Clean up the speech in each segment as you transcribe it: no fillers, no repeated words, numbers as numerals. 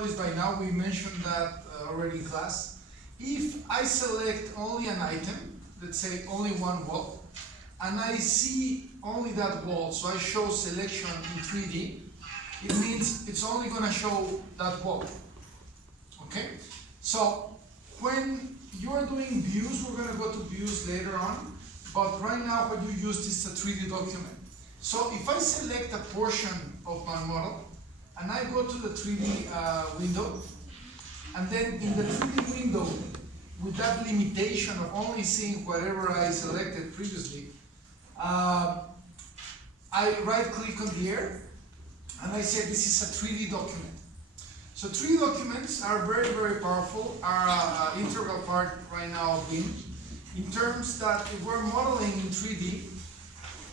noticed by now, we mentioned that already in class. If I select only an item, let's say only one wall, and I see only that wall, so I show selection in 3D, it means it's only going to show that wall. Okay? So when you are doing views, we're going to go to views later on, but right now what you use is a 3D document. So if I select a portion of my model, and I go to the 3D window, and then in the 3D window, with that limitation of only seeing whatever I selected previously, I right-click on the area, and I say this is a 3D document. So 3D documents are very, very powerful, are an integral part right now of BIM, in terms that if we're modeling in 3D,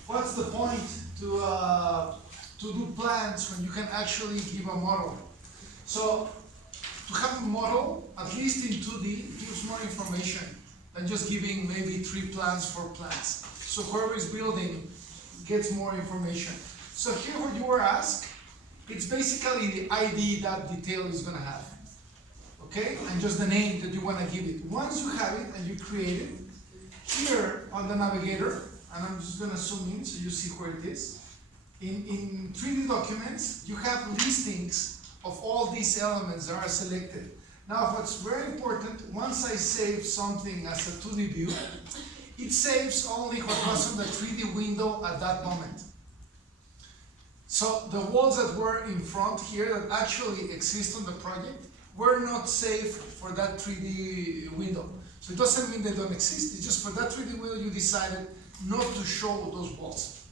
what's the point to do plans when you can actually give a model? So to have a model, at least in 2D, gives more information than just giving maybe 3 plans, 4 plans. So whoever is building gets more information. So here what you were asked, it's basically the ID that detail is going to have. Okay? And just the name that you want to give it. Once you have it and you create it, here on the navigator, and I'm just going to zoom in so you see where it is. In 3D documents, you have listings of all these elements that are selected. Now, what's very important, once I save something as a 2D view, it saves only what was on the 3D window at that moment. So the walls that were in front here that actually exist on the project were not saved for that 3D window. So it doesn't mean they don't exist, it's just for that 3D window you decided not to show those walls.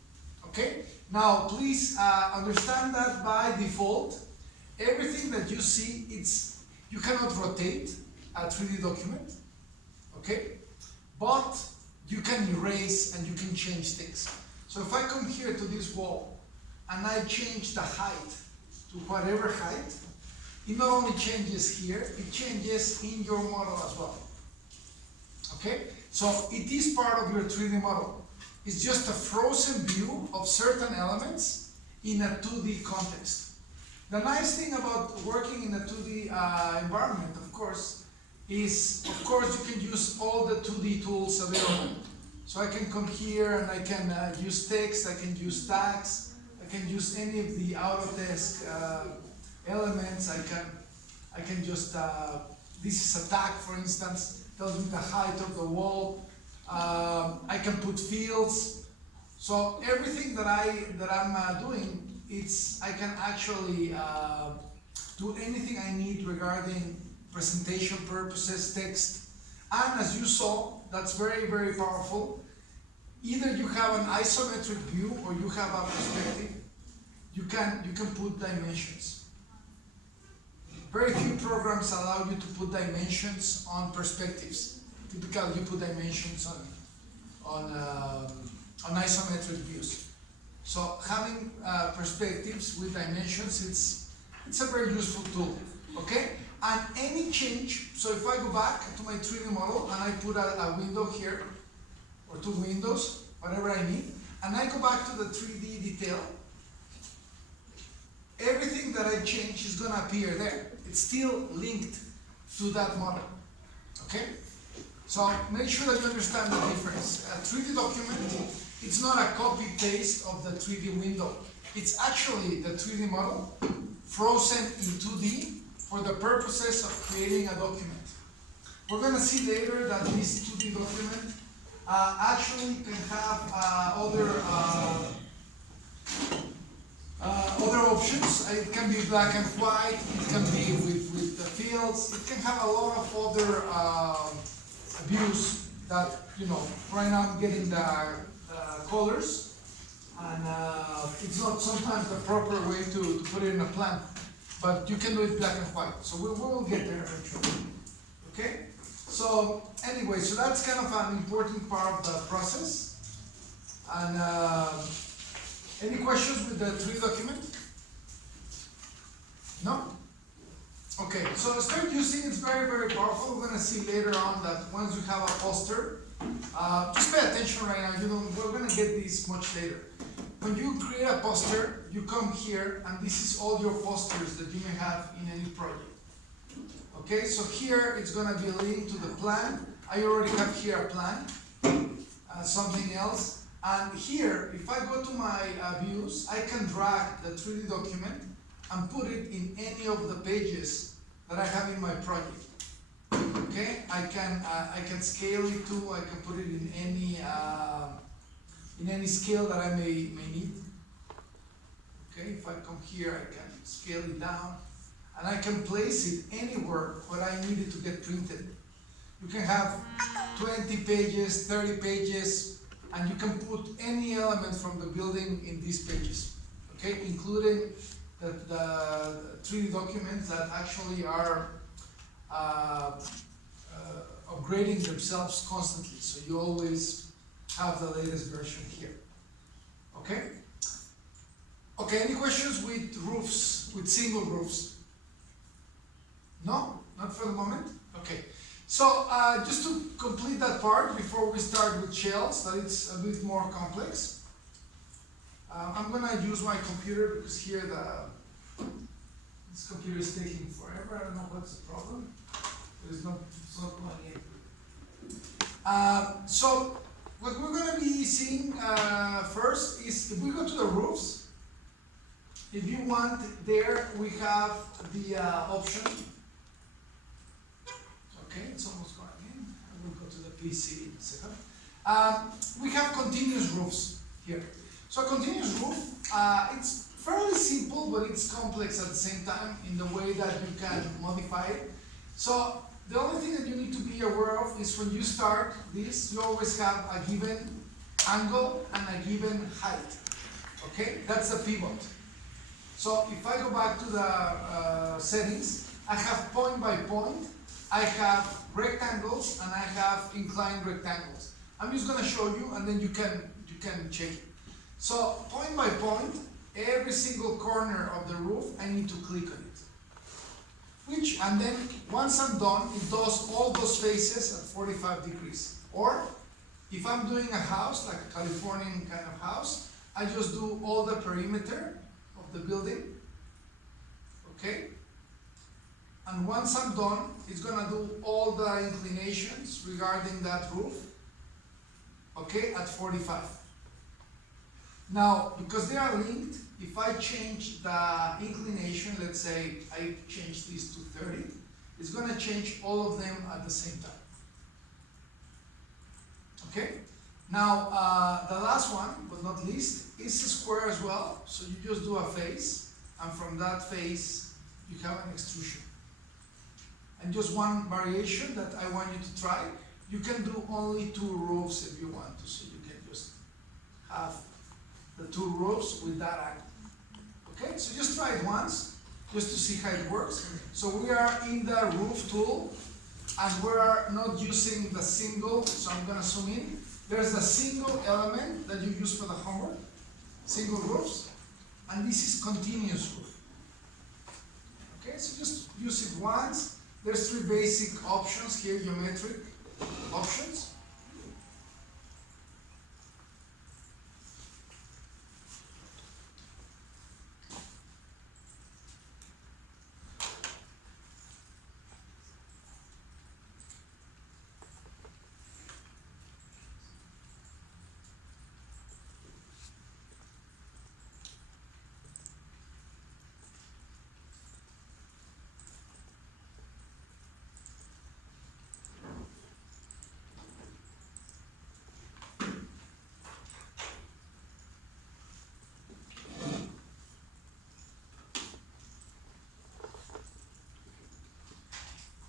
Okay? Now please understand that by default, everything that you see, you cannot rotate a 3D document. Okay? But you can erase and you can change things. So if I come here to this wall and I change the height to whatever height, it not only changes here, it changes in your model as well. Okay? So it is part of your 3D model. It's just a frozen view of certain elements in a 2D context. The nice thing about working in a 2D environment, of course, is, of course, you can use all the 2D tools available. So I can come here and I can use text, I can use tags, I can use any of the Autodesk elements. I can just, this is a tag, for instance, tells me the height of the wall. I can put fields. So everything that I'm doing, I can actually do anything I need regarding presentation purposes, text. And as you saw, that's very, very powerful. Either you have an isometric view or you have a perspective. You can put dimensions. Very few programs allow you to put dimensions on perspectives. Typically, you put dimensions on isometric views. So having perspectives with dimensions, it's a very useful tool. Okay? And any change, so if I go back to my 3D model and I put a window here, or 2 windows, whatever I need, and I go back to the 3D detail, everything that I change is going to appear there. It's still linked to that model. Okay? So make sure that you understand the difference. A 3D document, it's not a copy-paste of the 3D window. It's actually the 3D model frozen in 2D for the purposes of creating a document. We're going to see later that this 2D document actually can have other options. It can be black and white, it can be with the fields, it can have a lot of other views that, right now I'm getting the colors, and it's not sometimes the proper way to put it in a plan, but you can do it black and white, so we will get there eventually. Okay? So anyway, so that's kind of an important part of the process. And any questions with the 3D document? No? Okay, so start using, it's very, very powerful. We're going to see later on that once you have a poster, just pay attention right now, we're going to get these much later. when you create a poster, you come here and this is all your posters that you may have in any project. Okay, so here it's going to be linked to the plan. I already have here a plan, something else. And here, if I go to my views, I can drag the 3D document and put it in any of the pages that I have in my project. Okay, I can scale it too. I can put it in any scale that I may need. Okay, if I come here, I can scale it down, and I can place it anywhere where I need it to get printed. You can have 20 pages, 30 pages, and you can put any element from the building in these pages. Okay, including the 3D documents that actually are upgrading themselves constantly, so you always have the latest version here. Okay? Okay, any questions with roofs, with single roofs? No? Not for the moment? Okay. So, just to complete that part before we start with shells, that it's a bit more complex. I'm gonna use my computer because here this computer is taking forever. I don't know what's the problem. It's not plugging in. So what we're going to be seeing first is, if we go to the roofs, if you want, there we have the option. Okay, it's almost going in. I will go to the PC in a second. We have continuous roofs here. So a continuous roof, it's fairly simple, but it's complex at the same time in the way that you can modify it. So the only thing that you need to be aware of is when you start this, you always have a given angle and a given height. Okay, that's the pivot. So if I go back to the settings, I have point by point, I have rectangles, and I have inclined rectangles. I'm just going to show you, and then you can check it. So point by point, every single corner of the roof, I need to click on it. And then once I'm done, it does all those faces at 45 degrees. Or if I'm doing a house, like a Californian kind of house, I just do all the perimeter of the building. Okay? And once I'm done, it's gonna do all the inclinations regarding that roof. Okay, at 45. Now, because they are linked, if I change the inclination, let's say I change this to 30, it's going to change all of them at the same time. Okay? Now, the last one, but not least, is a square as well. So you just do a face, and from that face, you have an extrusion. And just one variation that I want you to try, you can do only 2 roofs if you want to, so you can just have the 2 roofs with that angle. Okay, so just try it once, just to see how it works. So we are in the roof tool, and we are not using the single, so I'm going to zoom in. There's a single element that you use for the homework, single roofs, and this is continuous roof. Okay, so just use it once. There's 3 basic options here, geometric options.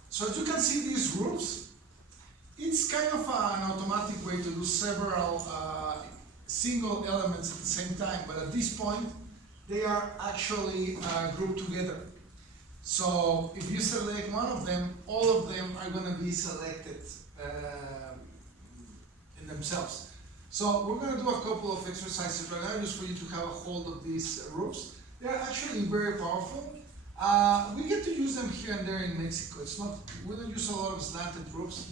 So as you can see, these roofs, it's kind of an automatic way to do several single elements at the same time, but at this point, they are actually grouped together. So if you select one of them, all of them are going to be selected in themselves. So we're going to do a couple of exercises right now just for you to have a hold of these roofs. They are actually very powerful. We get to use them here and there in Mexico. We don't use a lot of slanted roofs.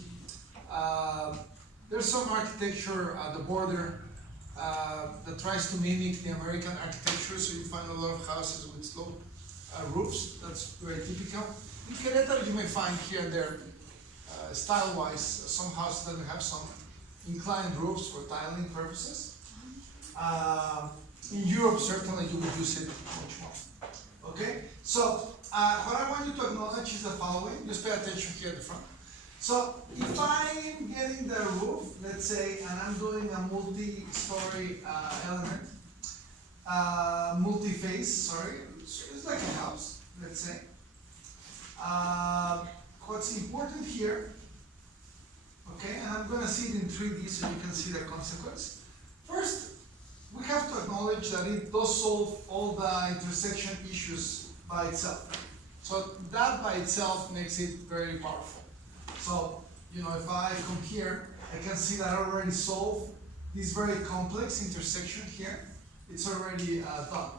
There's some architecture at the border that tries to mimic the American architecture, so you find a lot of houses with sloped roofs. That's very typical. In Querétaro, you may find here and there, style-wise, some houses that have some inclined roofs for tiling purposes. In Europe, certainly you would use it much more. Okay? So, what I want you to acknowledge is the following. Just pay attention here at the front. So, if I'm getting the roof, let's say, and I'm doing a multi-story element, multi-phase, sorry, it's like a house, let's say. What's important here, okay, and I'm going to see it in 3D so you can see the consequence. First, we have to acknowledge that it does solve all the intersection issues by itself. So that by itself makes it very powerful. So, you know, if I come here, I can see that I already solved this very complex intersection here. It's already done.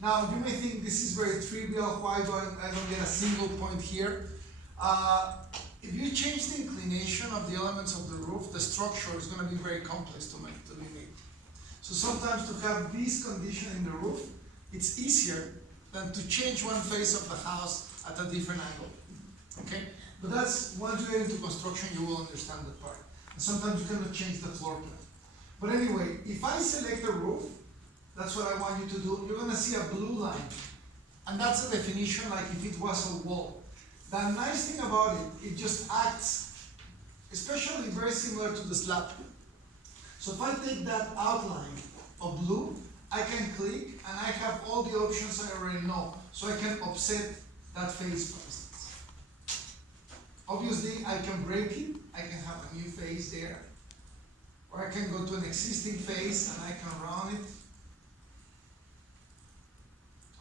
Now, you may think this is very trivial. Why I don't get a single point here? If you change the inclination of the elements of the roof, the structure is going to be very complex to be made. So sometimes to have this condition in the roof, it's easier than to change one face of the house at a different angle. Okay? But that's, once you get into construction, you will understand that part. And sometimes you cannot change the floor plan. But anyway, if I select the roof, that's what I want you to do. You're going to see a blue line. And that's a definition like if it was a wall. The nice thing about it, it just acts, especially very similar to the slab. So if I take that outline of blue, I can click and I have all the options I already know. So I can offset that face, for instance. Obviously, I can break it. I can have a new face there. Or I can go to an existing face and I can round it.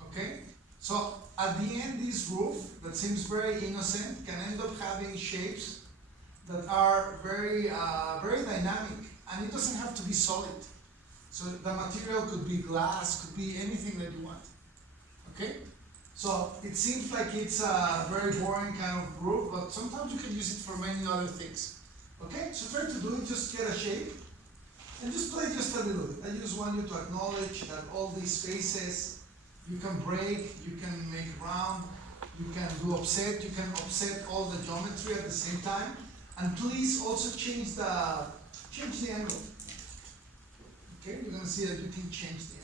Okay? So at the end, this roof that seems very innocent can end up having shapes that are very dynamic, and it doesn't have to be solid. So the material could be glass, could be anything that you want. Okay? So it seems like it's a very boring kind of roof, but sometimes you can use it for many other things. Okay? So try to do it, just get a shape, and just play just a little bit. I just want you to acknowledge that all these faces, you can break, you can make round, you can do offset, you can offset all the geometry at the same time. And please also change the angle. Okay, you're going to see that you can change the angle.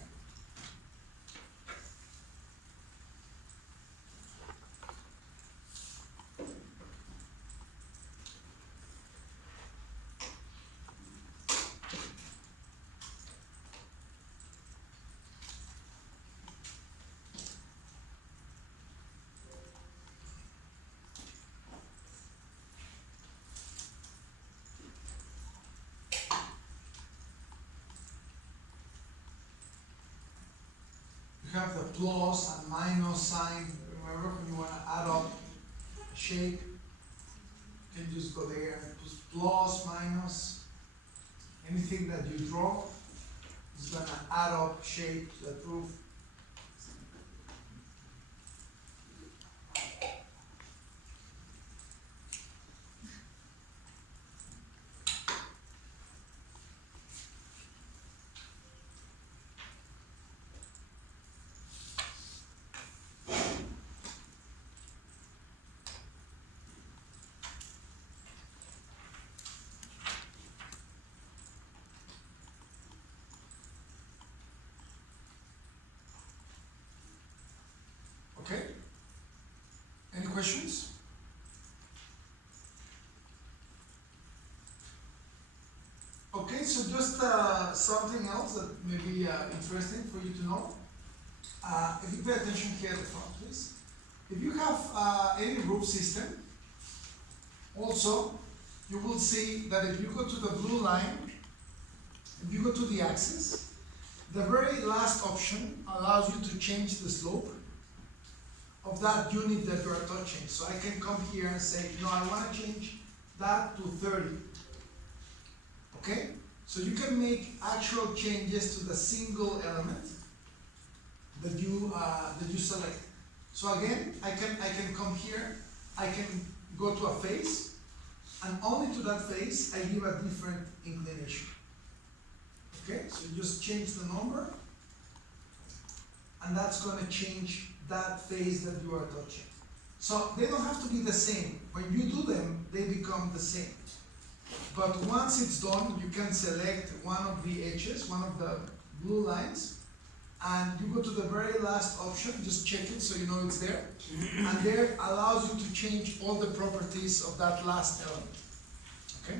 You have the plus and minus sign. Remember, when you want to add up a shape, you can just go there and put plus, minus. Anything that you draw is going to add up shape to that roof. Okay? Any questions? Okay, so just something else that may be interesting for you to know. If you pay attention here at the front, please. If you have any roof system, also, you will see that if you go to the blue line, if you go to the axis, the very last option allows you to change the slope of that unit that you are touching. So I can come here and say, no, I want to change that to 30. Okay? So you can make actual changes to the single element that you select. So again, I can come here, I can go to a face, and only to that face I give a different inclination. Okay, so you just change the number, and that's going to change that face that you are touching. So they don't have to be the same. When you do them, they become the same. But once it's done, you can select one of the edges, one of the blue lines, and you go to the very last option, just check it so you know it's there. And there allows you to change all the properties of that last element. Okay?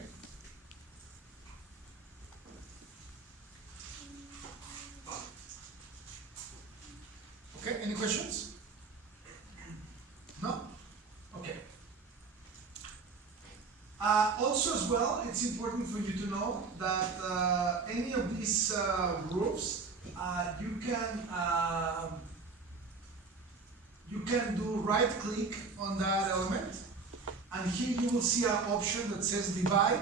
Okay, any questions? No? Okay. Also as well, it's important for you to know that any of these groups, you can do right click on that element, and here you will see an option that says divide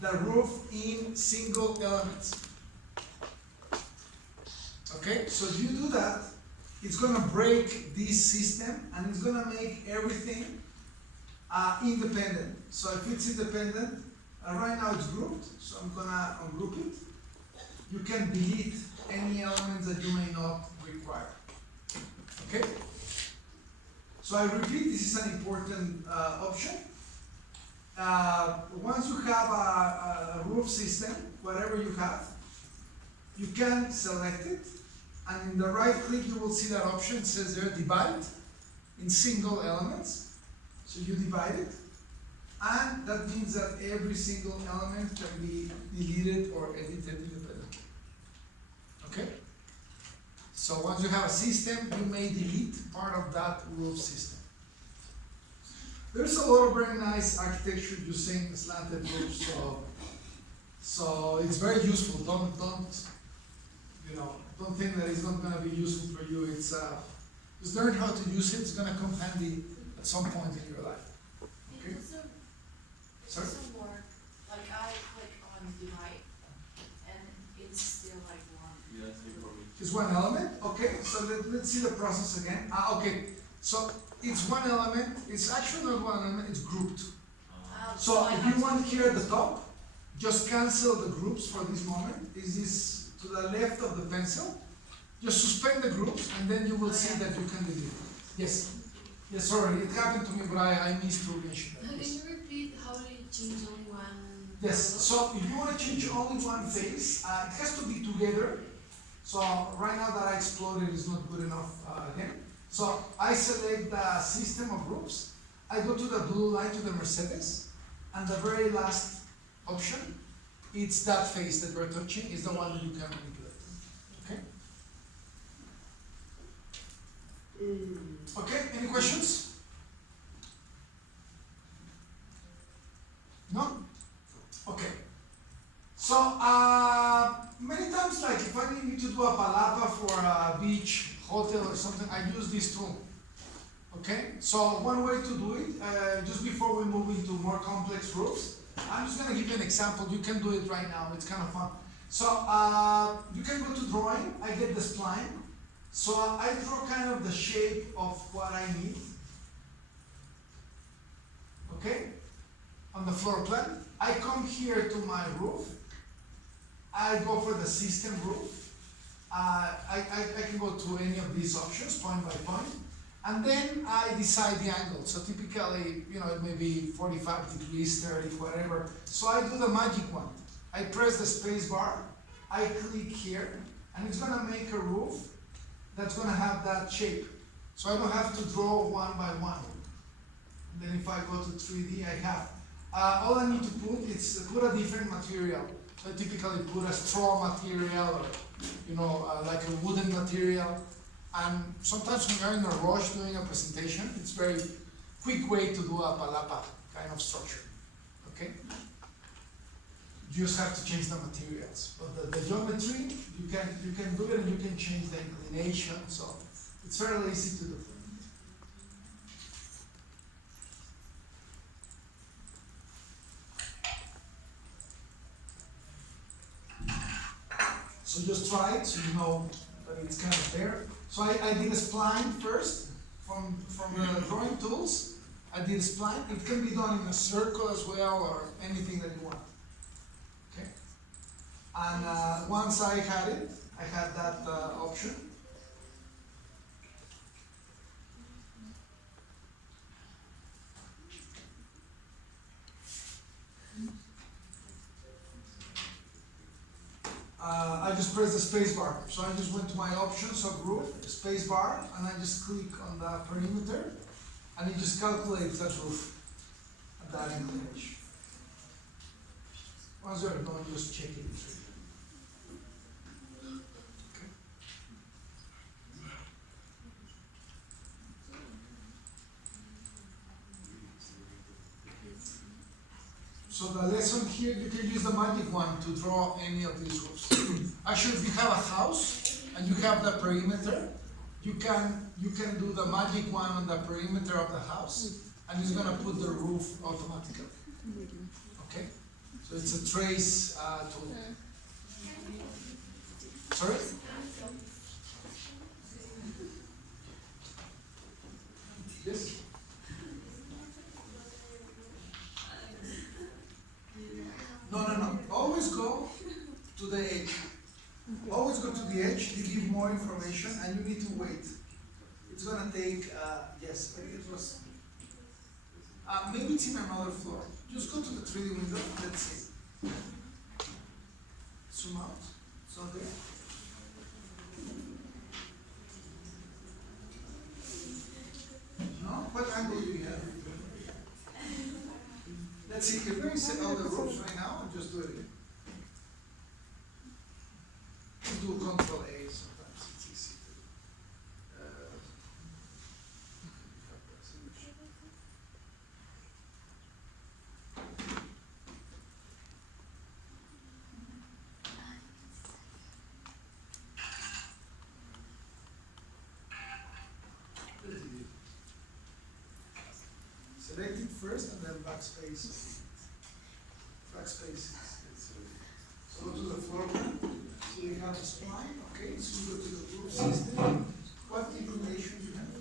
the roof in single elements. Okay, so if you do that, it's going to break this system and it's going to make everything independent. So if it's independent, right now it's grouped, so I'm going to ungroup it. You can delete any elements that you may not require. Okay? So I repeat, this is an important option. Once you have a roof system, whatever you have, you can select it, and in the right click you will see that option. It says there divide in single elements. So you divide it, and that means that every single element can be deleted or edited independently. Okay? So once you have a system, you may delete part of that roof system. There's a lot of very nice architecture using slanted roofs, so it's very useful. Don't think that it's not going to be useful for you. It's just learn how to use it. It's going to come handy at some point in your life. Okay? It doesn't work. Like I click on divide, and it's still like one. Yeah, same for me. It's one element. Okay, so let's see the process again. Okay, so it's one element. It's actually not one element. It's grouped. So I if have you want to- here at the top, just cancel the groups for this moment. Is this to the left of the pencil? Just suspend the groups, and then you will see that you can delete it. Yes. Yes, sorry, it happened to me, but I missed to mention that. Can Yes. you repeat how do you change only one? Yes, so if you want to change only one face, it has to be together. So right now that I exploded is not good enough again. So I select the system of groups. I go to the blue line to the Mercedes, and the very last option, it's that face that we're touching, is the one that you can manipulate. Okay? Okay, any questions? No? Okay. So, many times, like if I need to do a palapa for a beach, hotel or something, I use this tool. Okay? So, one way to do it, just before we move into more complex roofs, I'm just going to give you an example. You can do it right now. It's kind of fun. So, you can go to drawing. I get the spline. So, I draw kind of the shape of what I need. Okay? On the floor plan. I come here to my roof. I go for the system roof. I can go to any of these options, point by point. And then I decide the angle. So typically, it may be 45 degrees, 30, whatever. So I do the magic one. I press the space bar, I click here, and it's gonna make a roof that's gonna have that shape. So I don't have to draw one by one. And then if I go to 3D, I have. All I need to put is put a different material. So I typically put a straw material or, like a wooden material. And sometimes when you're in a rush doing a presentation, it's a very quick way to do a palapa kind of structure. Okay? You just have to change the materials. But the geometry, you can do it and you can change the inclination. So it's fairly easy to do. So just try it so you know that it's kind of there. So I did a spline first from the drawing tools. I did a spline. It can be done in a circle as well or anything that you want. Okay. And once I had it, I had that option. I just press the space bar. So I just went to my options of roof, space bar, and I just click on the perimeter, and it just calculates that roof at that inclination. Once you're done, just check it. Okay. So the lesson here, you can use the magic wand to draw any of these roofs. Actually, if you have a house and you have the perimeter, you can do the magic wand on the perimeter of the house, and it's gonna put the roof automatically. Okay? So it's a trace tool. Sorry? Yes? No. Always go to the edge. Always go to the edge. You give more information, and you need to wait. It's gonna take, yes, maybe it was, maybe it's in another floor. Just go to the 3D window. Let's see. Zoom out. It's not there. No? What angle do you have? Let's see, if we set all the roofs right now, and just do it again. Just do Control A sometimes, it's easy. Select it first and then backspace. Backspace. So go to the floor plan. So you have a spline, okay? So you go to the roof system. What inclination you have?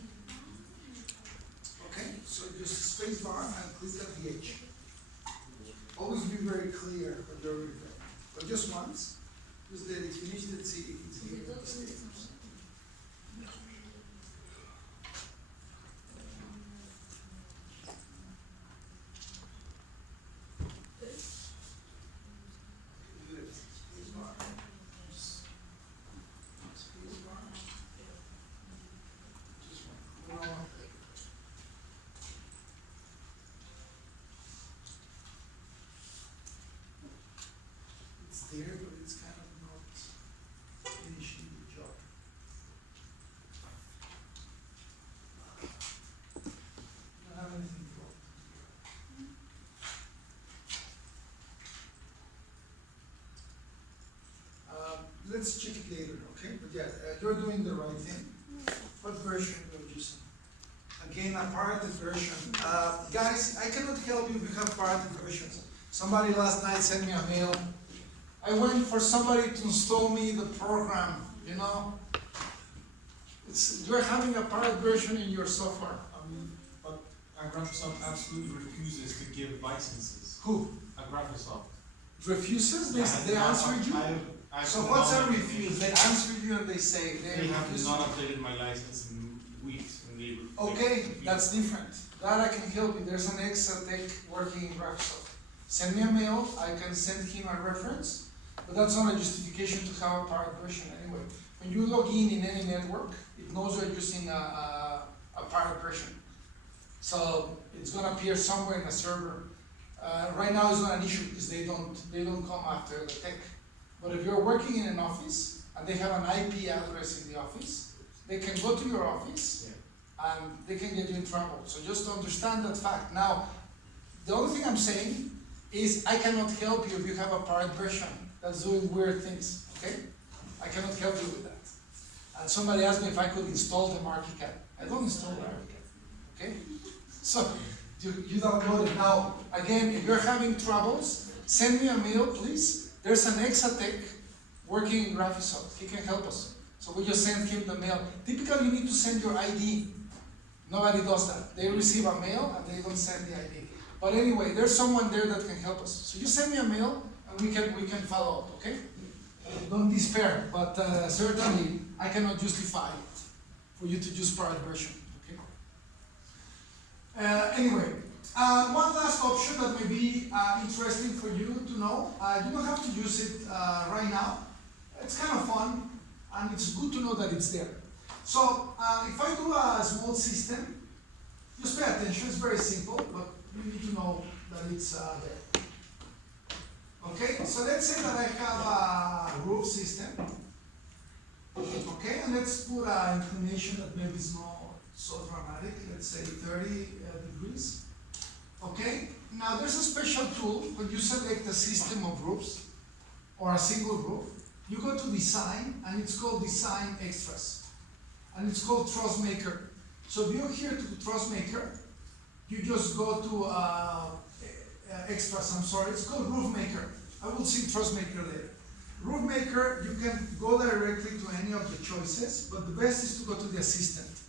Okay, so just space bar and click at the edge. Always be very clear when you're with that. But just once, just let it finish. Let's see if it's here in the stairs. There, but it's kind of not finishing the job. Don't have anything wrong. Let's check it later, okay? But yeah, you're doing the right thing. What version are you using? Again, a pirated version. Guys, I cannot help you if you have pirated versions. Somebody last night sent me a mail. I went for somebody to install me the program, you know. You're having a pirate version in your software. But Microsoft absolutely refuses to give licenses. Who? Microsoft. Refuses? They answered you? So what's a refuse? They answer you and they say they have not updated my license in weeks. And okay, that's different. That I can help you. There's an extra tech working in Microsoft. Send me a mail, I can send him a reference. But that's not a justification to have a pirate version anyway. When you log in any network, it knows you're using a pirate version. So it's gonna appear somewhere in a server. Right now it's not an issue because they don't come after the tech. But if you're working in an office and they have an IP address in the office, they can go to your office and they can get you in trouble. So just to understand that fact. Now, the only thing I'm saying is I cannot help you if you have a pirate version that's doing weird things, okay? I cannot help you with that. And somebody asked me if I could install the ArchiCAD. I don't install the ArchiCAD, okay? So, you download it. Now, again, if you're having troubles, send me a mail, please. There's an Exatech working in Graphisoft. He can help us. So we just send him the mail. Typically, you need to send your ID. Nobody does that. They receive a mail and they don't send the ID. But anyway, there's someone there that can help us. So you send me a mail, and we can follow up, okay? don't despair, but certainly I cannot justify it for you to use private version. Okay. Anyway, one last option that may be interesting for you to know. You don't have to use it right now. It's kind of fun, and it's good to know that it's there. So if I do a small system, just pay attention. It's very simple, but you need to know that it's there. Okay, so let's say that I have a roof system. Okay, and let's put an inclination that maybe is not so dramatic. Let's say 30 degrees. Okay, now there's a special tool when you select a system of roofs or a single roof. You go to design, and it's called design extras, and it's called truss maker. So if you're here to truss maker, you just go to extras. I'm sorry, it's called roof maker. I will see truss maker later. Roof maker, you can go directly to any of the choices, but the best is to go to the assistant.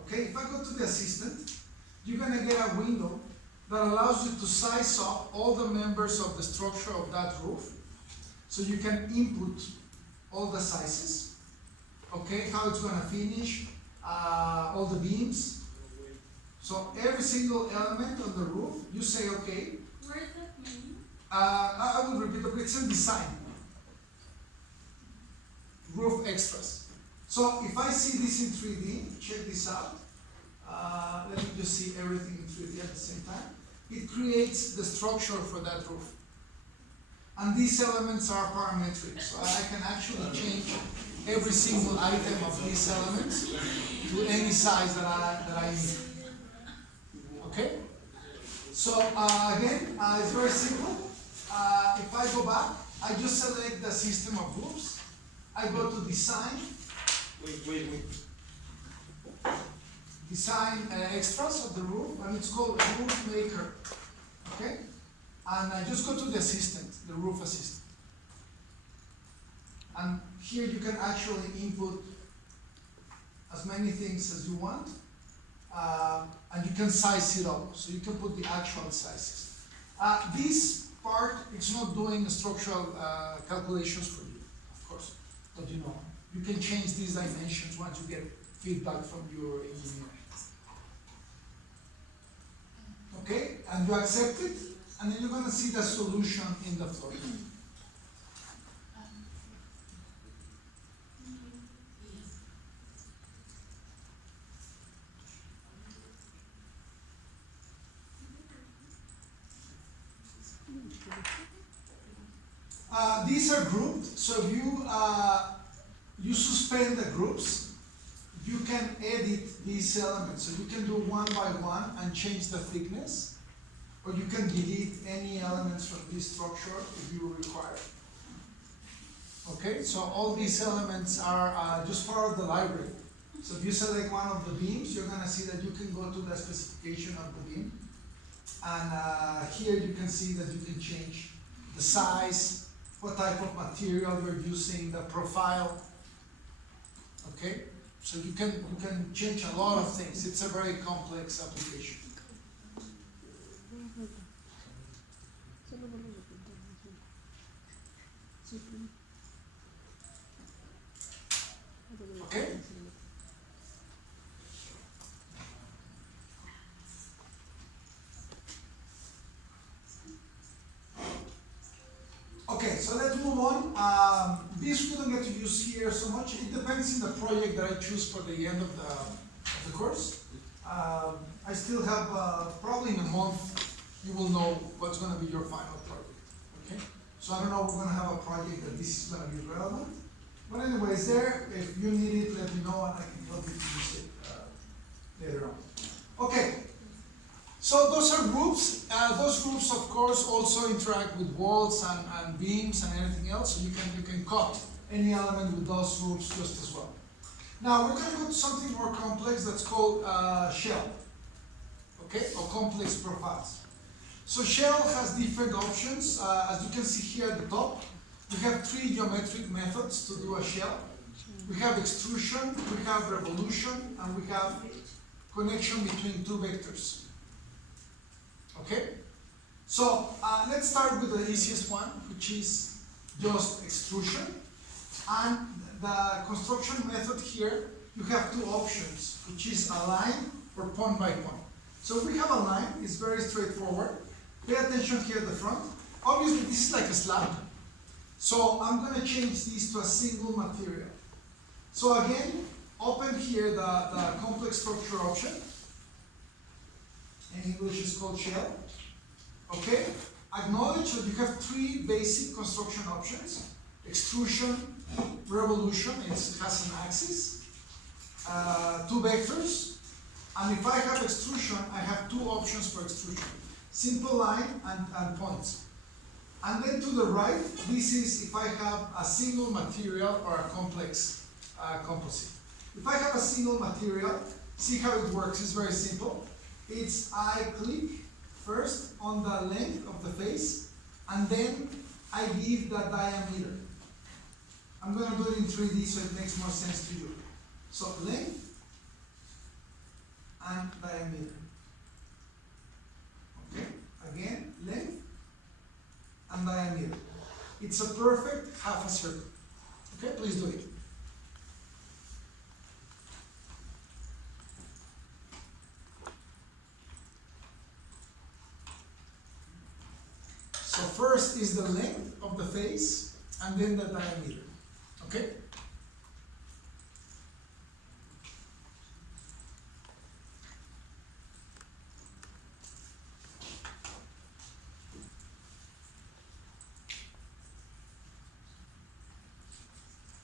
Okay, if I go to the assistant, you're gonna get a window that allows you to size up all the members of the structure of that roof. So you can input all the sizes, okay, how it's gonna finish, all the beams. So every single element on the roof, you say okay. Where does that mean? I will repeat it, it's in design. Roof extras. So if I see this in 3D, check this out. Let me just see everything in 3D at the same time. It creates the structure for that roof. And these elements are parametric, so I can actually change every single item of these elements to any size that I need. Okay? So again, it's very simple. If I go back, I just select the system of roofs. I go to design. Wait. Design extras of the roof, and it's called roof maker. Okay? And I just go to the assistant, the roof assistant. And here you can actually input as many things as you want, and you can size it up, so you can put the actual sizes. This part, it's not doing structural calculations for you, of course, but you know, you can change these dimensions once you get feedback from your engineer. Okay, and you accept it, and then you're going to see the solution in the floor. These are grouped, so if you suspend the groups, you can edit these elements. So you can do one by one and change the thickness, or you can delete any elements from this structure if you require. Okay, so all these elements are just part of the library. So if you select one of the beams, you're going to see that you can go to the specification of the beam. And here you can see that you can change the size, what type of material you're using, the profile. Okay, so you can change a lot of things. It's a very complex application. Okay. Okay, so let's move on. This we don't get to use here so much. It depends on the project that I choose for the end of the course. I still have, probably in a month, you will know what's going to be your final project. Okay? So I don't know if we're going to have a project that this is going to be relevant. But anyways, there, if you need it, let me know and I can help you to use it later on. Okay. So those are roofs. Those roofs, of course, also interact with walls and beams and anything else. So you can cut any element with those roofs just as well. Now we're going to go to something more complex that's called shell. Okay, or complex profiles. So shell has different options. As you can see here at the top, we have 3 geometric methods to do a shell. We have extrusion, we have revolution, and we have connection between 2 vectors. Okay? So let's start with the easiest one, which is just extrusion. And the construction method here, you have two options, which is a line or point by point. So if we have a line, it's very straightforward. Pay attention here at the front. Obviously, this is like a slab. So I'm going to change this to a single material. So again, open here the complex structure option. In English, it's called shell. Okay? Acknowledge that you have three basic construction options. Extrusion, revolution, it has an axis, two vectors, and if I have extrusion, I have two options for extrusion, simple line and points. And then to the right, this is if I have a single material or a complex composite. If I have a single material, see how it works, it's very simple. It's I click first on the length of the face, and then I give the diameter. I'm going to do it in 3D so it makes more sense to you. So length and diameter. Okay, again, length and diameter. It's a perfect half a circle. Okay, please do it. So first is the length of the face and then the diameter. Okay?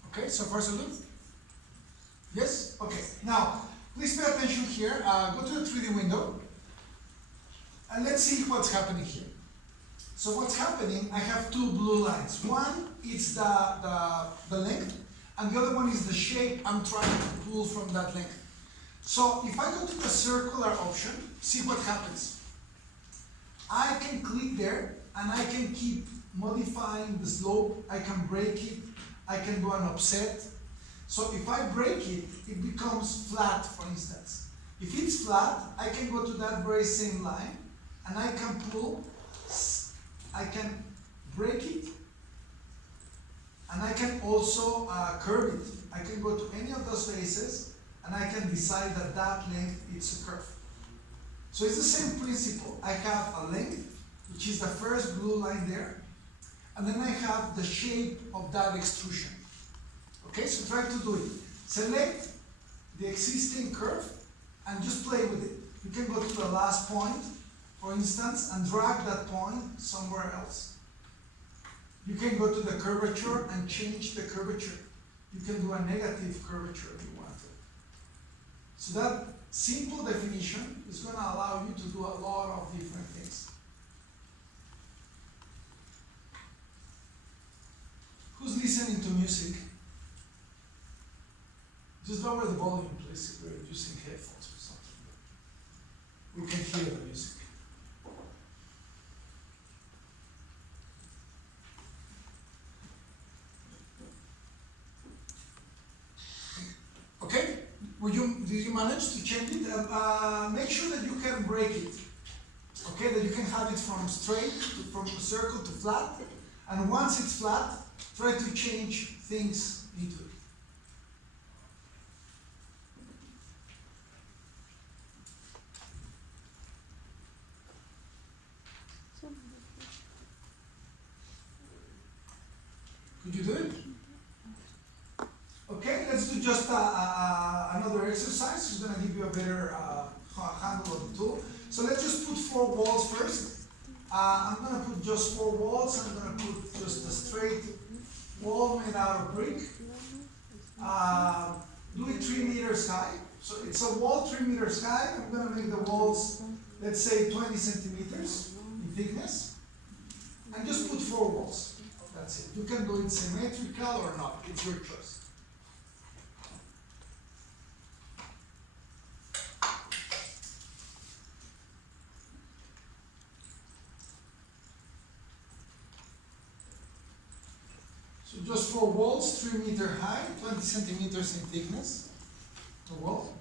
Okay, so far so good? Yes? Okay. Now, please pay attention here. Go to the 3D window. And let's see what's happening here. So what's happening, I have two blue lines. One is the length, and the other one is the shape I'm trying to pull from that length. So if I go to the circular option, see what happens. I can click there, and I can keep modifying the slope. I can break it. I can do an offset. So if I break it, it becomes flat, for instance. If it's flat, I can go to that very same line, and I can pull. I can break it, and I can also curve it. I can go to any of those faces, and I can decide that that length is a curve. So it's the same principle. I have a length, which is the first blue line there, and then I have the shape of that extrusion. Okay, so try to do it. Select the existing curve, and just play with it. You can go to the last point, for instance, and drag that point somewhere else. You can go to the curvature and change the curvature. You can do a negative curvature if you want to. So that simple definition is going to allow you to do a lot of different things. Who's listening to music? Just lower the volume, please, if you're using headphones or something. We can hear the music. Okay, did you manage to change it? Make sure that you can break it. Okay, that you can have it from straight, from circle to flat. And once it's flat, try to change things into it. Could you do it? Okay, let's do just another exercise. It's going to give you a better handle of the tool. So let's just put 4 walls first. I'm going to put just 4 walls. I'm going to put just a straight wall made out of brick. Do it 3 meters high. So it's a wall 3 meters high. I'm going to make the walls, let's say 20 centimeters in thickness. And just put 4 walls. That's it. You can do it symmetrical or not. It's your choice. So just 4 walls, 3 meters high, 20 centimeters in thickness. The wall.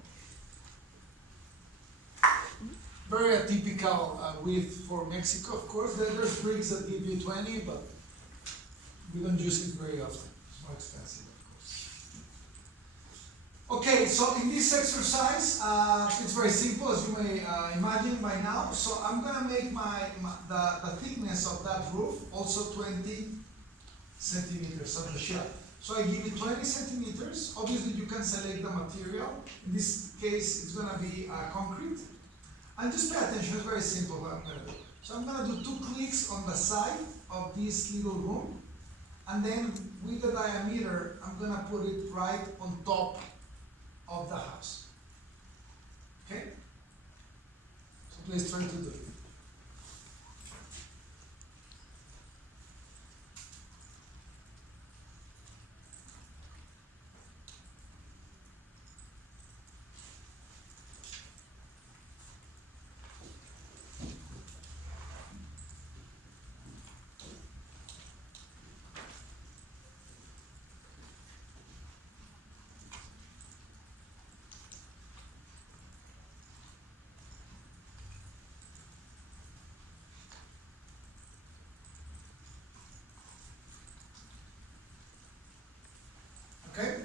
Very atypical width for Mexico, of course. There's bricks that give you 20, but we don't use it very often. It's more expensive. Okay, so in this exercise, it's very simple, as you may imagine by now. So I'm gonna make the thickness of that roof also 20 centimeters of the shell. So I give you 20 centimeters. Obviously, you can select the material. In this case, it's gonna be concrete. And just pay attention, it's very simple what I'm gonna do. So I'm gonna do 2 clicks on the side of this little room. And then with the diameter, I'm gonna put it right on top of the house. Okay? So please try to do it. Okay?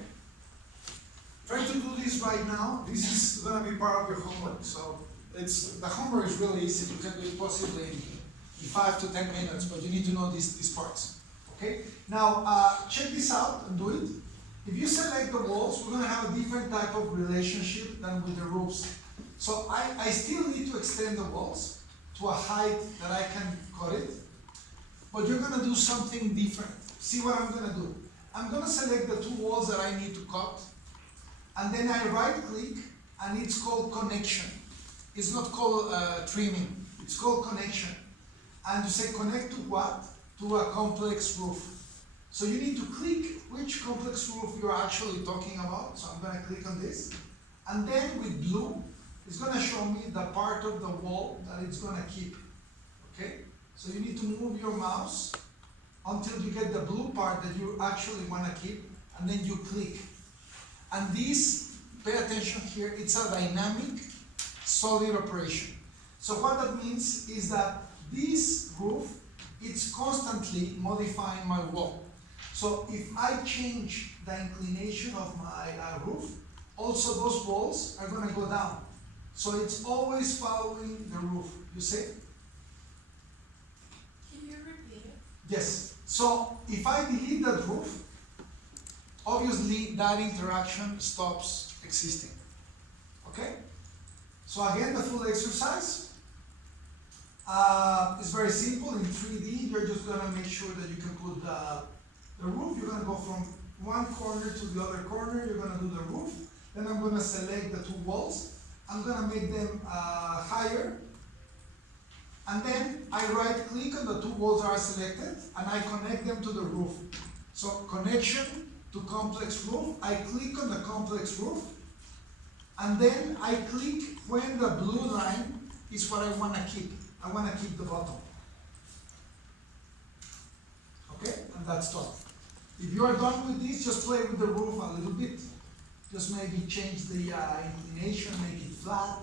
Try to do this right now. This is going to be part of your homework. So the homework is really easy. You can do it possibly in 5 to 10 minutes, but you need to know these parts. Okay? Now, check this out and do it. If you select the walls, we're going to have a different type of relationship than with the roofs. So I still need to extend the walls to a height that I can cut it, but you're going to do something different. See what I'm going to do. I'm going to select the 2 walls that I need to cut, and then I right click, and it's called connection. It's not called trimming, it's called connection. And you say connect to what? To a complex roof. So you need to click which complex roof you're actually talking about. So I'm going to click on this, and then with blue, it's going to show me the part of the wall that it's going to keep. Okay? So you need to move your mouse until you get the blue part that you actually want to keep, and then you click. And this, pay attention here, it's a dynamic, solid operation. So what that means is that this roof, it's constantly modifying my wall. So if I change the inclination of my roof, also those walls are going to go down. So it's always following the roof, you see? Can you repeat it? Yes. So if I delete that roof, obviously that interaction stops existing. Okay? So again, the full exercise is very simple. In 3D, you're just going to make sure that you can put the roof. You're going to go from one corner to the other corner. You're going to do the roof. Then I'm going to select the 2 walls. I'm going to make them higher. And then I right click on the 2 walls that are selected, and I connect them to the roof. So connection to complex roof, I click on the complex roof, and then I click when the blue line is what I want to keep. I want to keep the bottom. Okay, and that's done. If you are done with this, just play with the roof a little bit. Just maybe change the inclination, make it flat.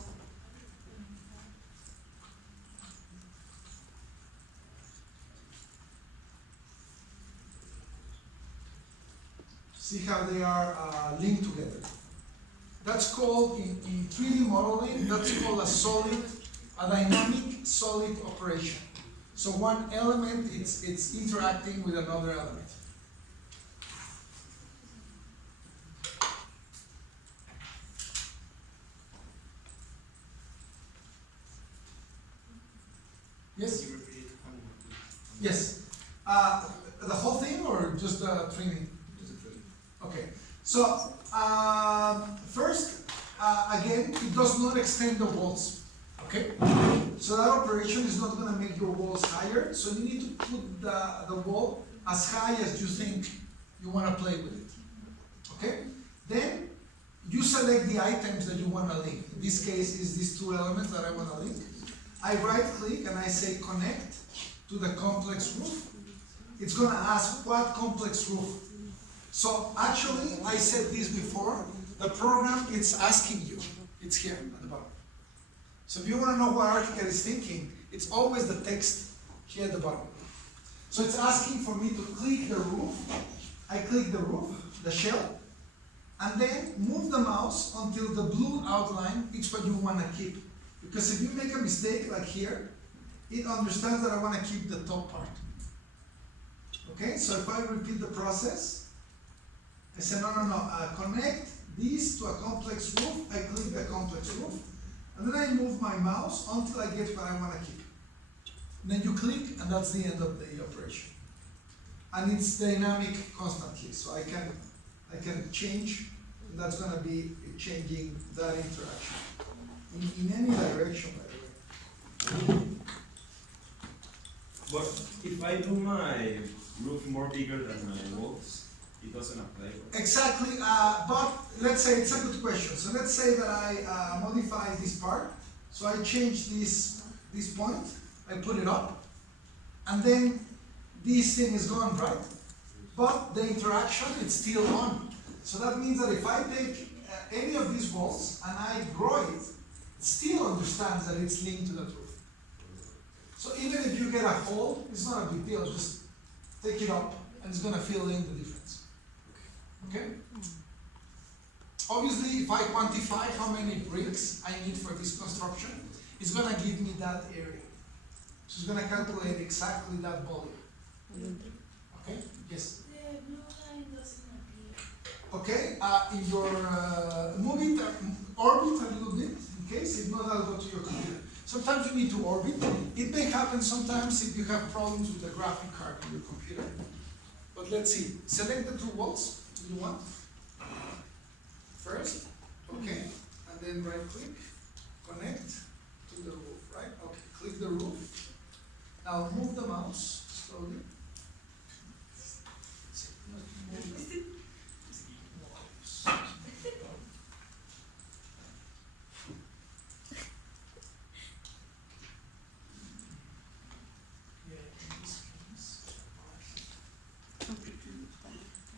See how they are linked together. That's called, in 3D modeling, that's called a dynamic solid operation. So one element, it's interacting with another element. Yes? Yes. The whole thing or just the trimming? Okay. So first, again, it does not extend the walls. Okay? So that operation is not going to make your walls higher. So you need to put the wall as high as you think you want to play with it. Okay? Then you select the items that you want to link. In this case, is these 2 elements that I want to link. I right click and I say connect to the complex roof. It's going to ask what complex roof. So actually, I said this before, the program is asking you. It's here at the bottom. So if you want to know what Archicad is thinking, it's always the text here at the bottom. So it's asking for me to click the roof. I click the roof, the shell, and then move the mouse until the blue outline is what you want to keep. Because if you make a mistake like here, it understands that I want to keep the top part. Okay, so if I repeat the process, I say no, connect this to a complex roof, I click the complex roof, and then I move my mouse until I get what I want to keep. And then you click, and that's the end of the operation. And it's dynamic constantly, so I can change, and that's going to be changing that interaction in any direction, by the way. But if I do my roof more bigger than my walls, it doesn't apply. Right? Exactly, but let's say it's a good question. So let's say that I modify this part. So I change this point, I put it up, and then this thing is gone, right? But the interaction is still on. So that means that if I take any of these walls and I grow it, it still understands that it's linked to that roof. So even if you get a hole, it's not a big deal. Just take it up and it's going to fill in the difference. Okay? Obviously, if I quantify how many bricks I need for this construction, it's going to give me that area. So it's going to calculate exactly that volume. Okay? Yes? The blue line doesn't appear. Okay, in your move it, orbit a little bit, in case, if not, I'll go to your computer. Sometimes you need to orbit. It may happen sometimes if you have problems with the graphic card in your computer. But let's see. Select the two walls you want. First, okay, and then right click, connect to the roof, right? Okay, click the roof. Now move the mouse slowly.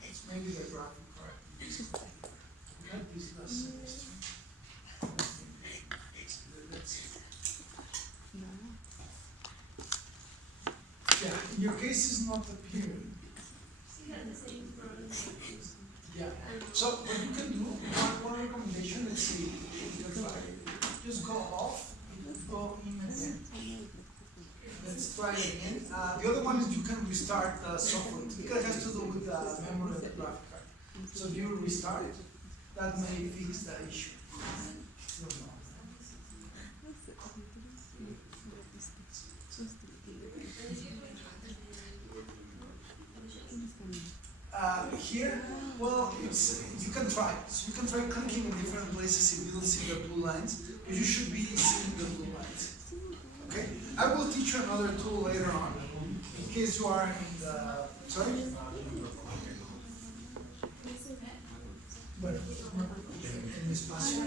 It's maybe the graphic card. We had this last semester. Let's see. Yeah, in your case it's not appearing. She had the same problem. Yeah. So what you can do, one recommendation, let's see, you can try. Just go off, go in again. Let's try it again. The other one is you can restart the software. Because it has to do with the memory of the graphic card. So if you restart it, that may fix the issue. Here, well, you can try. So you can try clicking in different places if you don't see the blue lines, but you should be seeing the blue lines. Okay? I will teach you another tool later on, in case you are in the, sorry? Bueno, en mi espacio.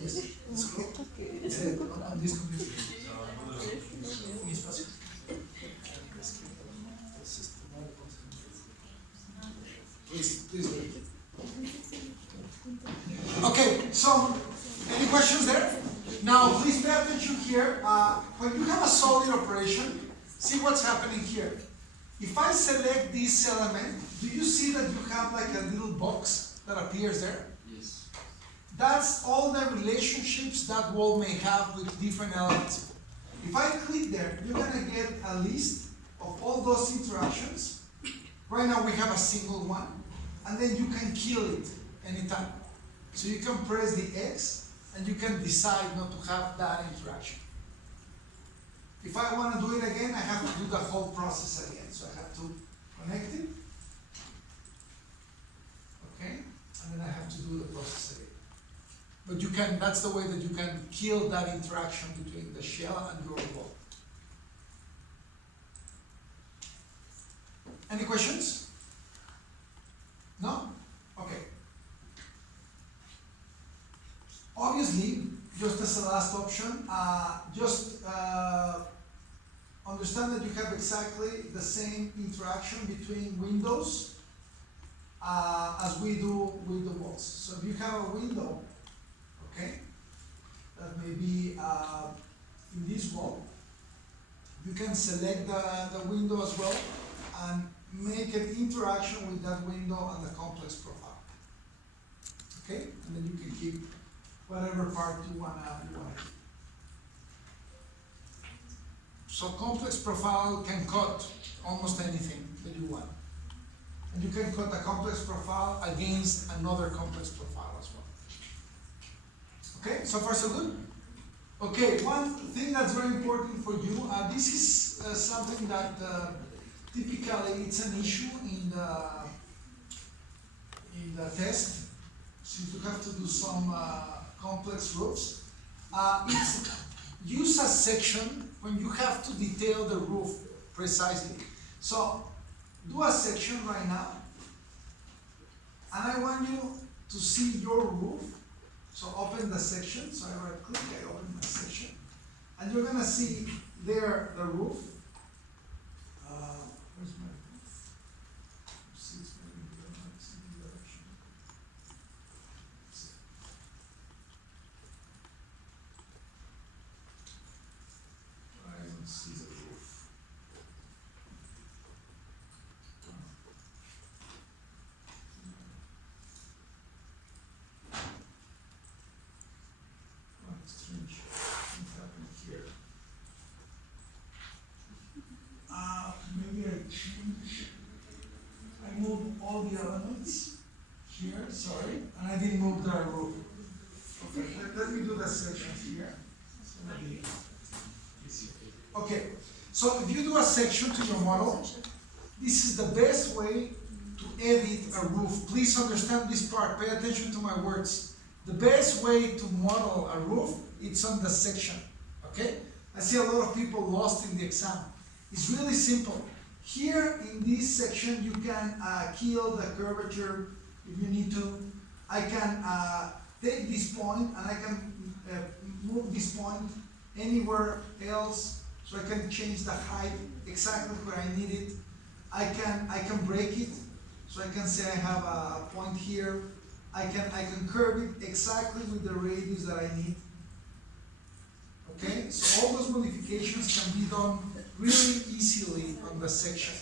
Yes, let's go. On this computer. Mi espacio. Please wait. Okay, so any questions there? Now please pay attention here. When you have a solid operation, see what's happening here. If I select this element, do you see that you have like a little box that appears there? Yes. That's all the relationships that wall may have with different elements. If I click there, you're gonna get a list of all those interactions. Right now we have a single one, and then you can kill it anytime. So you can press the X, and you can decide not to have that interaction. If I want to do it again, I have to do the whole process again. So I have to connect it, okay, and then I have to do the process again. But you can, that's the way that you can kill that interaction between the shell and your wall. Any questions? No? Okay. Obviously, just as a last option, understand that you have exactly the same interaction between windows as we do with the walls. So if you have a window, okay, that may be in this wall, you can select the window as well, and make an interaction with that window and the complex profile. Okay, and then you can keep whatever part you wanna keep. So complex profile can cut almost anything that you want. And you can cut a complex profile against another complex profile as well. Okay, so far so good? Okay, one thing that's very important for you, this is something that typically it's an issue in the test, since you have to do some complex roofs. It's use a section when you have to detail the roof precisely. So do a section right now, and I want you to see your roof. So open the section, so I right click, I open my section, and you're gonna see there the roof. Where's my roof? See, it's maybe in the direction. I don't see the roof. Oh, it's strange. What's happening here? Maybe I moved all the elements here, sorry, and I didn't move the roof. Okay, let me do the sections here. So maybe easier. Okay, so if you do a section to your model, this is the best way to edit a roof. Please understand this part, pay attention to my words. The best way to model a roof, it's on the section, okay? I see a lot of people lost in the exam. It's really simple. Here in this section, you can kill the curvature if you need to. I can take this point and I can move this point anywhere else, so I can change the height exactly where I need it. I can break it, so I can say I have a point here. I can curve it exactly with the radius that I need. Okay, so all those modifications can be done really easily on the section.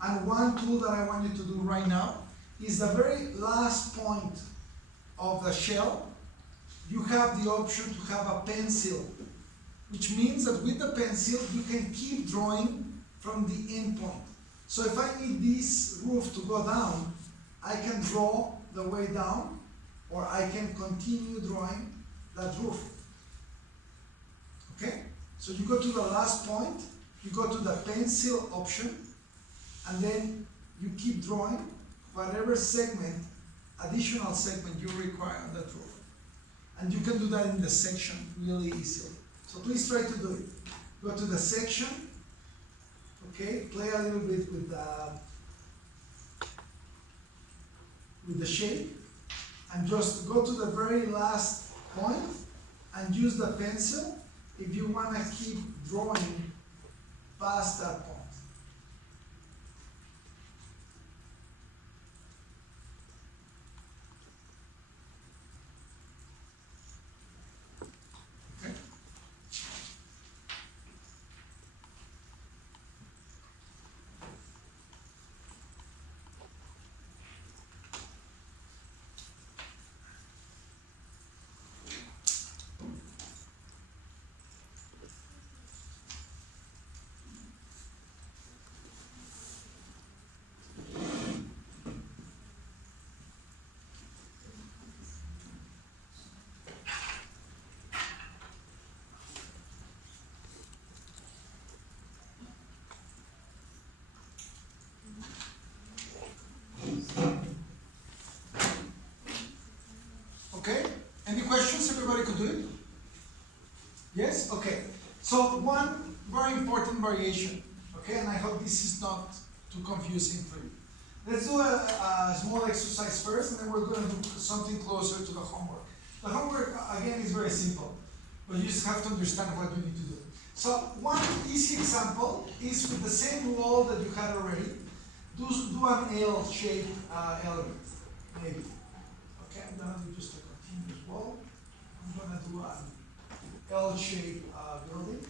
And one tool that I want you to do right now is the very last point of the shell. You have the option to have a pencil, which means that with the pencil you can keep drawing from the end point. So if I need this roof to go down, I can draw the way down, or I can continue drawing that roof. Okay? So you go to the last point, you go to the pencil option, and then you keep drawing whatever segment, additional segment you require on that roof. And you can do that in the section really easily. So please try to do it. Go to the section, okay, play a little bit with the shape, and just go to the very last point and use the pencil if you want to keep drawing past that point. Okay. Okay, any questions? Everybody could do it? Yes? Okay. So one very important variation, okay, and I hope this is not too confusing for you. Let's do a small exercise first, and then we're going to do something closer to the homework. The homework, again, is very simple, but you just have to understand what you need to do. So one easy example is with the same wall that you had already. Do an L-shaped element, maybe. Okay, I'm gonna do just a continuous wall. I'm gonna do an L-shaped building.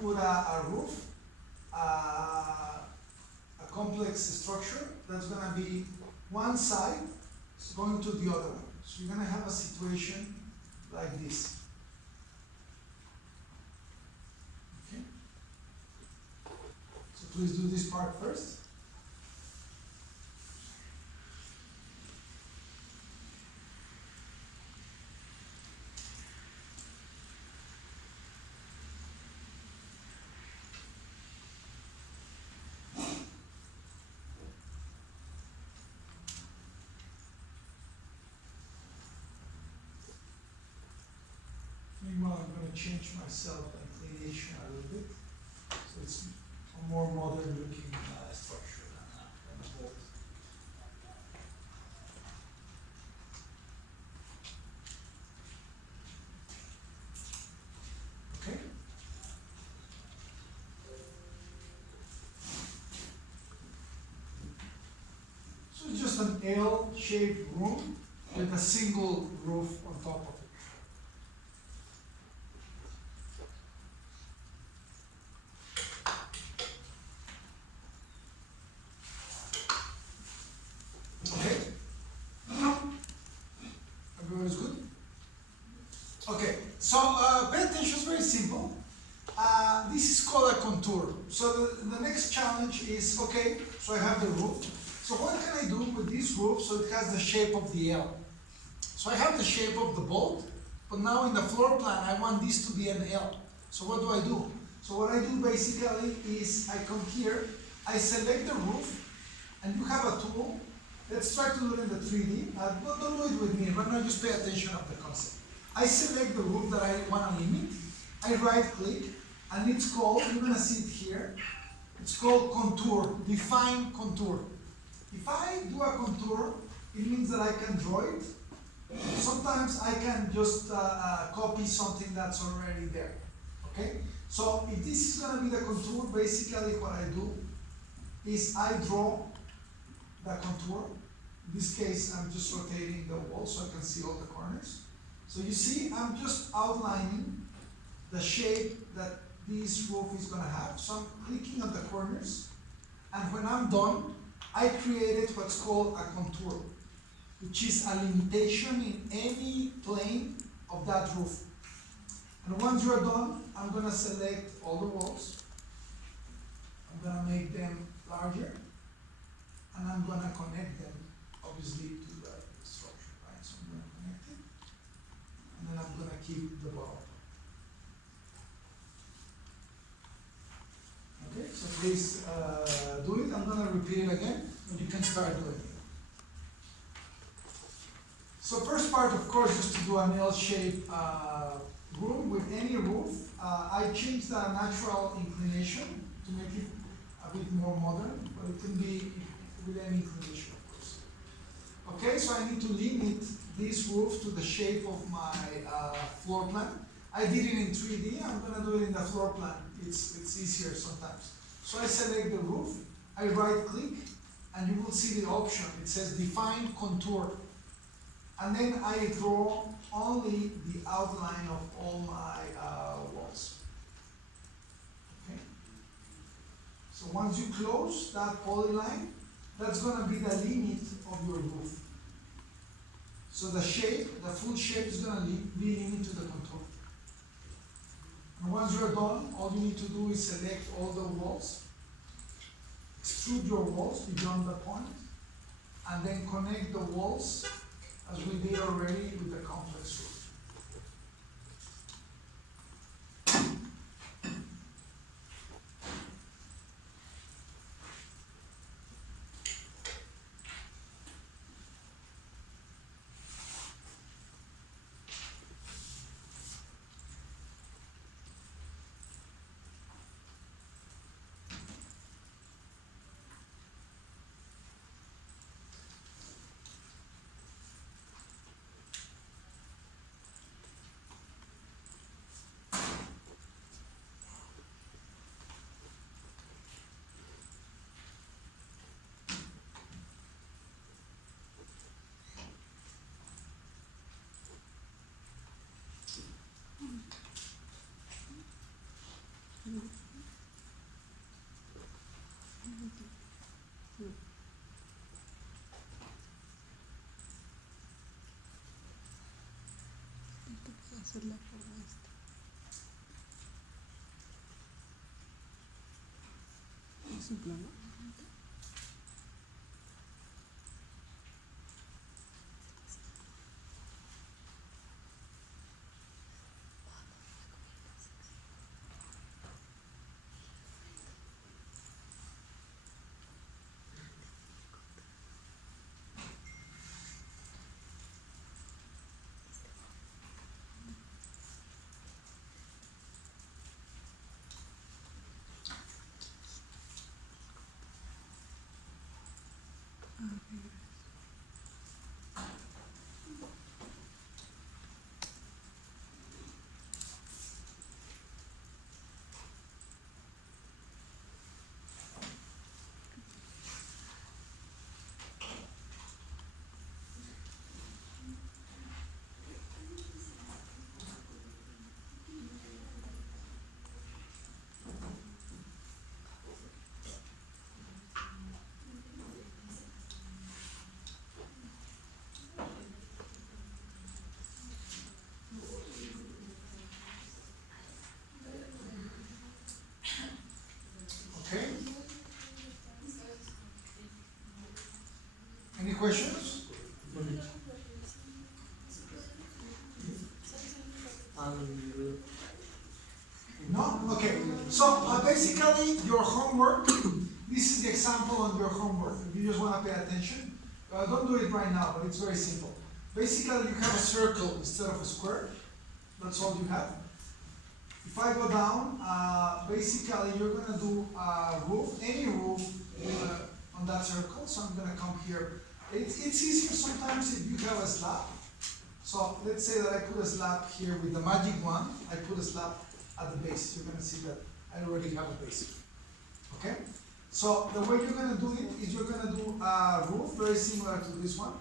put a roof, a complex structure that's gonna be one side is going to the other one. So you're gonna have a situation like this. Okay? So please do this part first. Meanwhile, I'm going to change my self-inclination a little bit, so it's a more modern looking structure than a bolt. Okay? So it's just an L-shaped room with a single roof on top of it. Okay? Everybody's good? Okay, so pay attention, it's very simple. This is called a contour. So the next challenge is, okay, so I have the roof. So what can I do with this roof so it has the shape of the L? So I have the shape of the bolt, but now in the floor plan I want this to be an L. So what do? So what I do basically is I come here, I select the roof, and you have a tool. Let's try to do it in the 3D. Don't do it with me, right now just pay attention of the concept. I select the roof that I want to limit, I right click, and it's called, you're going to see it here, it's called contour, define contour. If I do a contour, it means that I can draw it. Sometimes I can just copy something that's already there, okay? So if this is going to be the contour, basically what I do is I draw the contour. In this case, I'm just rotating the wall so I can see all the corners. So you see, I'm just outlining the shape that this roof is going to have. So I'm clicking on the corners, and when I'm done, I created what's called a contour, which is a limitation in any plane of that roof. And once you're done, I'm going to select all the walls. I'm going to make them larger, and I'm going to connect them, obviously, to the structure, right? So I'm going to connect it, and then I'm going to keep the bottom. Okay, so please do it. I'm going to repeat it again, but you can start doing it. So first part, of course, is to do an L-shaped room with any roof. I changed the natural inclination to make it a bit more modern, but it can be with any inclination, of course. Okay, so I need to limit this roof to the shape of my floor plan. I did it in 3D, I'm going to do it in the floor plan. It's easier sometimes. So I select the roof, I right click, and you will see the option. It says define contour. And then I draw only the outline of all my walls. Okay? So once you close that polyline, that's going to be the limit of your roof. So the shape, the full shape is going to be limited to the contour. And once you're done, all you need to do is select all the walls, extrude your walls beyond the point, and then connect the walls as we did already with the complex roof. hacer la forma esta. Es un plano. Okay? Any questions? No? Okay. So basically your homework, this is the example on your homework. If you just want to pay attention, don't do it right now, but it's very simple. Basically you have a circle instead of a square. That's all you have. If I go down, basically you're going to do a roof, any roof on that circle. So I'm going to come here. It's easier sometimes if you have a slab. So let's say that I put a slab here with the magic wand. I put a slab at the base. You're going to see that I already have a base. Okay? So the way you're going to do it is you're going to do a roof very similar to this one.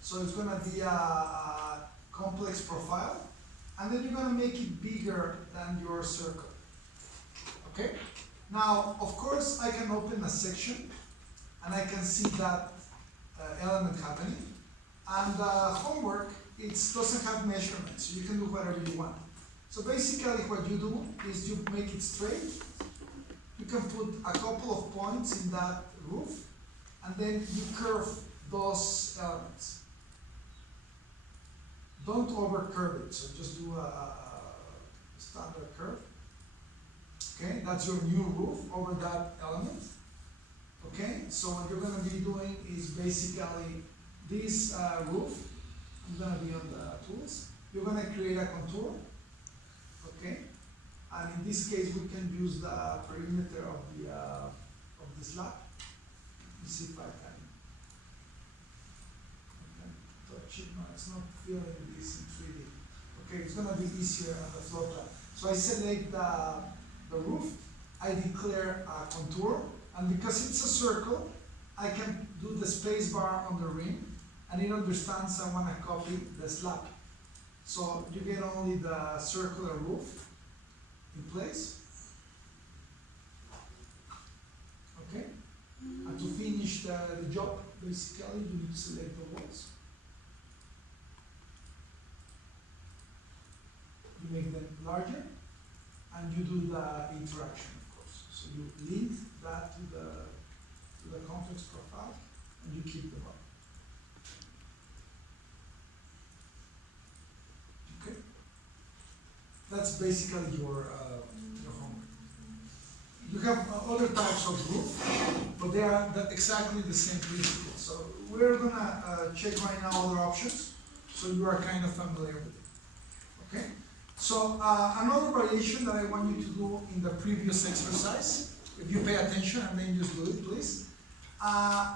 So it's going to be a complex profile. And then you're going to make it bigger than your circle. Okay? Now, of course, I can open a section and I can see that element happening. And homework, it doesn't have measurements, so you can do whatever you want. So basically what you do is you make it straight. You can put a couple of points in that roof, and then you curve those elements. Don't over curve it, so just do a standard curve. Okay, that's your new roof over that element. Okay, so what you're going to be doing is basically this roof. I'm going to be on the tools. You're going to create a contour. Okay, and in this case we can use the perimeter of the slab. Let me see if I can. Touch it. No, it's not feeling this in 3D. Okay, it's going to be easier on the floor plan. So I select the roof. I declare a contour. And because it's a circle, I can do the space bar on the rim, and it understands I want to copy the slab. So you get only the circular roof in place. Okay? And to finish the job, basically, you need to select the walls. You make them larger, and you do the interaction, of course. So you link that to the complex profile, and you keep the bar. Okay, that's basically your homework. You have other types of roof, but they are exactly the same principle. So we're gonna check right now other options, so you are kind of familiar with it. Okay. So another variation that I want you to do in the previous exercise. If you pay attention and then just do it, please.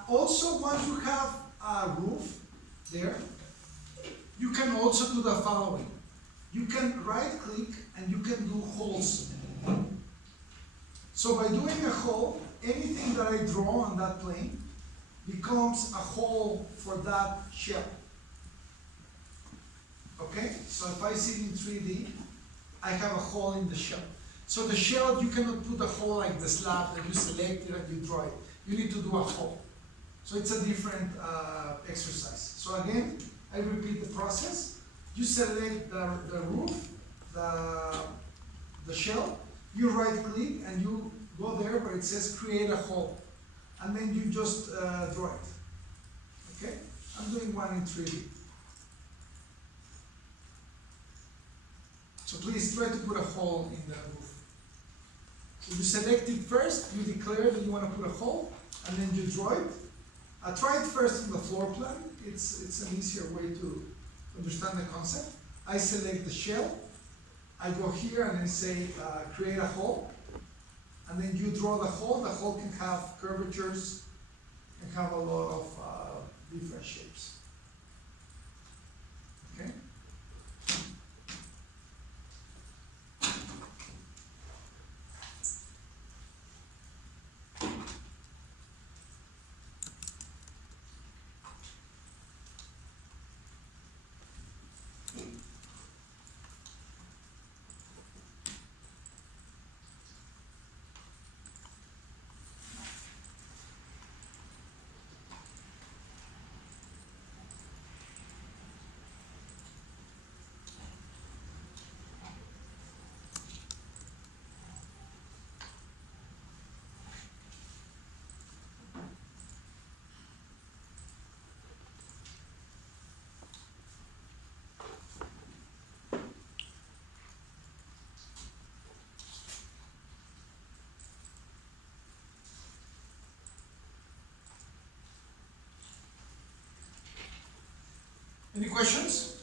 Also, once you have a roof there, you can also do the following. You can right-click and you can do holes. So by doing a hole, anything that I draw on that plane becomes a hole for that shell. Okay? So if I see it in 3D, I have a hole in the shell. So the shell, you cannot put a hole like the slab that you select it and you draw it. You need to do a hole. So it's a different exercise. So again, I repeat the process. you select the roof, the shell, you right click and you go there where it says create a hole. And then you just draw it. Okay? I'm doing one in 3D. So please try to put a hole in the roof. So you select it first, you declare that you want to put a hole, and then you draw it. Try it first in the floor plan. It's an easier way to understand the concept. I select the shell. I go here and I say create a hole. And then you draw the hole. The hole can have curvatures, can have a lot of different shapes. Okay? Any questions?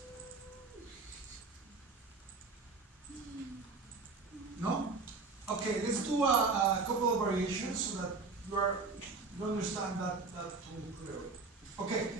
No? Okay, let's do a couple of variations so that you understand that tool clearly. Okay.